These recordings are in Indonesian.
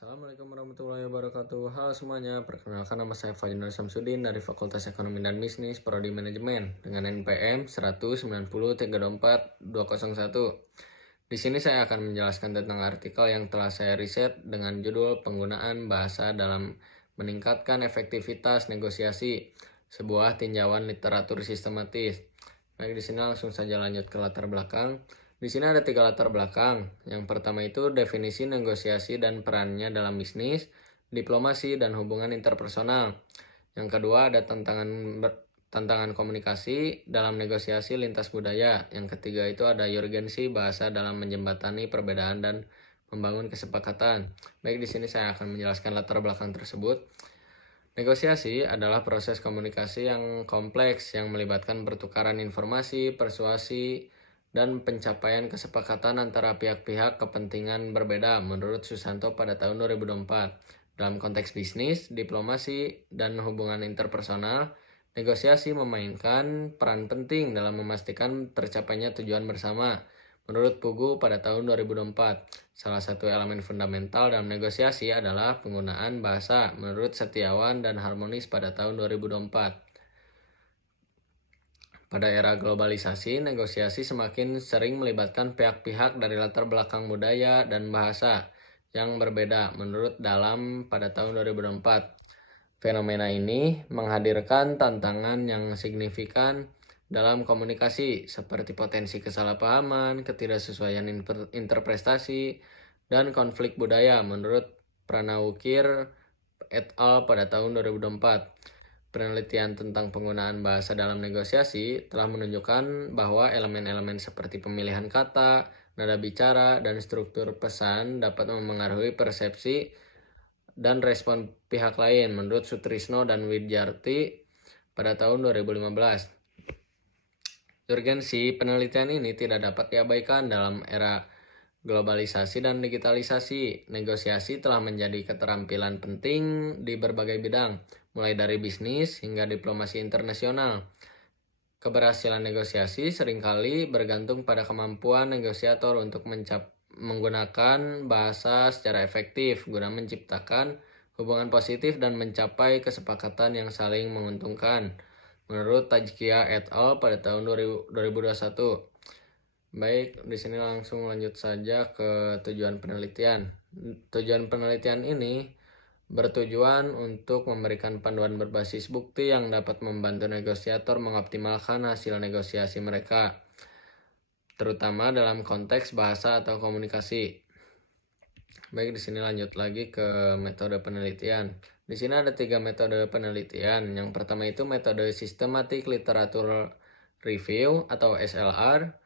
Assalamualaikum warahmatullahi wabarakatuh. Halo semuanya, perkenalkan nama saya Fajar Samsudin dari Fakultas Ekonomi dan Bisnis Prodi Manajemen dengan NPM 190.324.201. Di sini saya akan menjelaskan tentang artikel yang telah saya riset dengan judul Penggunaan Bahasa dalam Meningkatkan Efektivitas Negosiasi, sebuah tinjauan literatur sistematis. Baik, di sini langsung saja lanjut ke latar belakang. Di sini ada 3 latar belakang. Yang pertama itu definisi negosiasi dan perannya dalam bisnis, diplomasi, dan hubungan interpersonal. Yang kedua ada tantangan komunikasi dalam negosiasi lintas budaya. Yang ketiga itu ada urgensi bahasa dalam menjembatani perbedaan dan membangun kesepakatan. Baik, di sini saya akan menjelaskan latar belakang tersebut. Negosiasi adalah proses komunikasi yang kompleks yang melibatkan pertukaran informasi, persuasi, dan pencapaian kesepakatan antara pihak-pihak kepentingan berbeda menurut Susanto pada tahun 2024. Dalam konteks bisnis, diplomasi, dan hubungan interpersonal, negosiasi memainkan peran penting dalam memastikan tercapainya tujuan bersama. Menurut Pugu pada tahun 2024, salah satu elemen fundamental dalam negosiasi adalah penggunaan bahasa menurut Setiawan dan Harmonis pada tahun 2024. Pada era globalisasi, negosiasi semakin sering melibatkan pihak-pihak dari latar belakang budaya dan bahasa yang berbeda menurut Dalam pada tahun 2024. Fenomena ini menghadirkan tantangan yang signifikan dalam komunikasi seperti potensi kesalahpahaman, ketidaksesuaian interpretasi, dan konflik budaya menurut Pranawukir et al. Pada tahun 2024. Penelitian tentang penggunaan bahasa dalam negosiasi telah menunjukkan bahwa elemen-elemen seperti pemilihan kata, nada bicara, dan struktur pesan dapat memengaruhi persepsi dan respon pihak lain menurut Sutrisno dan Widjarti pada tahun 2015. Urgensi penelitian ini tidak dapat diabaikan dalam era globalisasi dan digitalisasi. Negosiasi telah menjadi keterampilan penting di berbagai bidang, mulai dari bisnis hingga diplomasi internasional. Keberhasilan negosiasi seringkali bergantung pada kemampuan negosiator untuk menggunakan bahasa secara efektif guna menciptakan hubungan positif dan mencapai kesepakatan yang saling menguntungkan. Menurut Tajkia et al. Pada tahun 2021. Baik, di sini langsung lanjut saja ke tujuan penelitian. Tujuan penelitian ini bertujuan untuk memberikan panduan berbasis bukti yang dapat membantu negosiator mengoptimalkan hasil negosiasi mereka, terutama dalam konteks bahasa atau komunikasi. Baik, di sini lanjut lagi ke metode penelitian. Di sini ada 3 metode penelitian. Yang pertama itu metode Systematic Literature Review atau SLR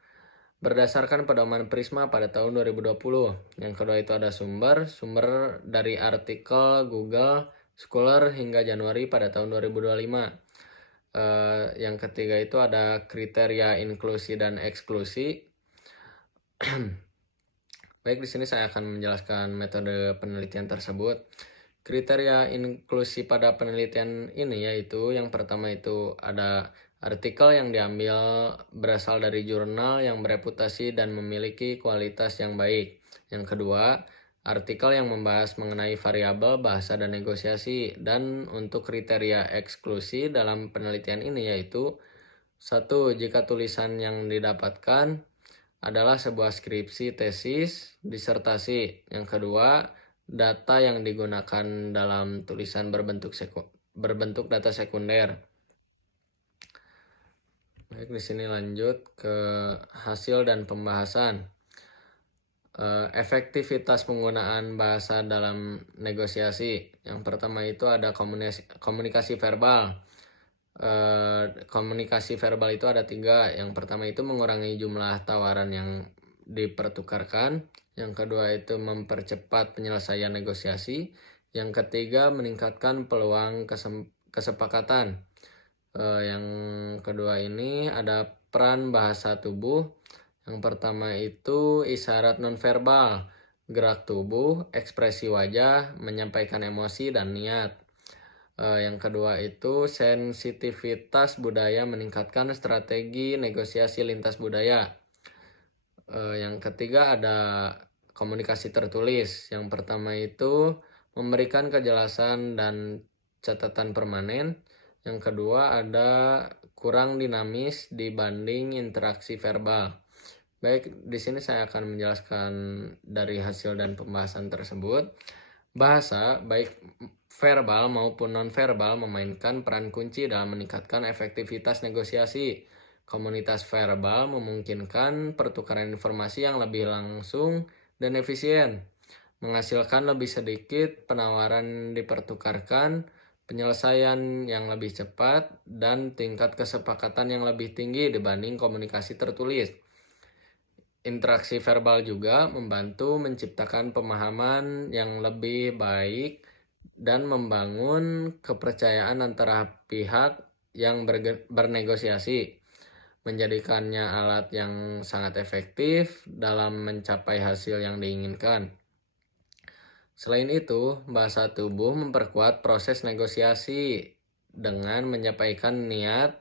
berdasarkan pedoman Prisma pada tahun 2020. Yang kedua itu ada sumber dari artikel Google Scholar hingga Januari pada tahun 2025. Yang ketiga itu ada kriteria inklusi dan eksklusi. Baik, di sini saya akan menjelaskan metode penelitian tersebut. Kriteria inklusi pada penelitian ini yaitu yang pertama itu ada artikel yang diambil berasal dari jurnal yang bereputasi dan memiliki kualitas yang baik. Yang kedua, artikel yang membahas mengenai variabel bahasa dan negosiasi. Dan untuk kriteria eksklusi dalam penelitian ini yaitu satu, jika tulisan yang didapatkan adalah sebuah skripsi, tesis, disertasi. Yang kedua, data yang digunakan dalam tulisan berbentuk data sekunder. Baik, di sini lanjut ke hasil dan pembahasan. Efektivitas penggunaan bahasa dalam negosiasi. Yang pertama itu ada komunikasi verbal. Komunikasi verbal itu ada 3. Yang pertama itu mengurangi jumlah tawaran yang dipertukarkan. Yang kedua itu mempercepat penyelesaian negosiasi. Yang ketiga meningkatkan peluang kesepakatan. Yang kedua ini ada peran bahasa tubuh. Yang pertama itu isyarat nonverbal, gerak tubuh, ekspresi wajah, menyampaikan emosi dan niat. Yang kedua itu sensitivitas budaya, meningkatkan strategi negosiasi lintas budaya. Yang ketiga ada komunikasi tertulis. Yang pertama itu memberikan kejelasan dan catatan permanen. Yang kedua ada kurang dinamis dibanding interaksi verbal. Baik, di sini saya akan menjelaskan dari hasil dan pembahasan tersebut. Bahasa, baik verbal maupun nonverbal, memainkan peran kunci dalam meningkatkan efektivitas negosiasi. Komunitas verbal memungkinkan pertukaran informasi yang lebih langsung dan efisien, menghasilkan lebih sedikit penawaran dipertukarkan, penyelesaian yang lebih cepat, dan tingkat kesepakatan yang lebih tinggi dibanding komunikasi tertulis. Interaksi verbal juga membantu menciptakan pemahaman yang lebih baik dan membangun kepercayaan antara pihak yang bernegosiasi, menjadikannya alat yang sangat efektif dalam mencapai hasil yang diinginkan. Selain itu, bahasa tubuh memperkuat proses negosiasi dengan menyampaikan niat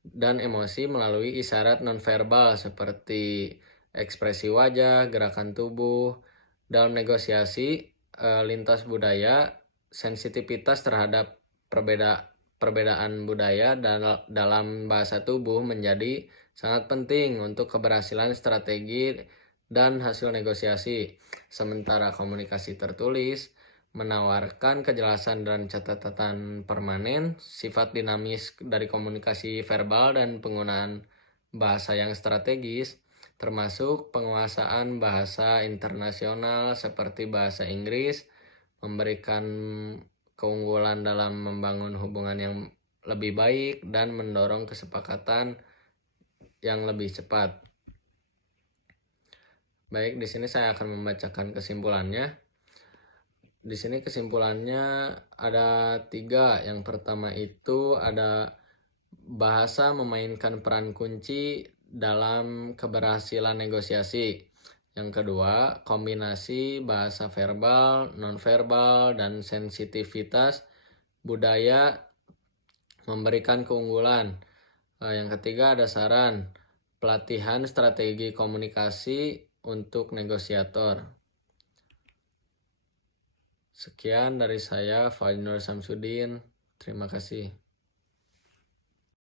dan emosi melalui isyarat nonverbal seperti ekspresi wajah, gerakan tubuh. Dalam negosiasi lintas budaya, sensitivitas terhadap perbedaan budaya dalam bahasa tubuh menjadi sangat penting untuk keberhasilan strategi dan hasil negosiasi. Sementara komunikasi tertulis menawarkan kejelasan dan catatan permanen, sifat dinamis dari komunikasi verbal, dan penggunaan bahasa yang strategis, termasuk penguasaan bahasa internasional seperti bahasa Inggris, memberikan keunggulan dalam membangun hubungan yang lebih baik dan mendorong kesepakatan yang lebih cepat. Baik, di sini saya akan membacakan kesimpulannya. Di sini kesimpulannya ada 3. Yang pertama itu ada bahasa memainkan peran kunci dalam keberhasilan negosiasi. Yang kedua, kombinasi bahasa verbal, nonverbal, dan sensitivitas budaya memberikan keunggulan. Yang ketiga ada saran, pelatihan strategi komunikasi untuk negosiator. Sekian dari saya, Fadil Samsudin. Terima kasih.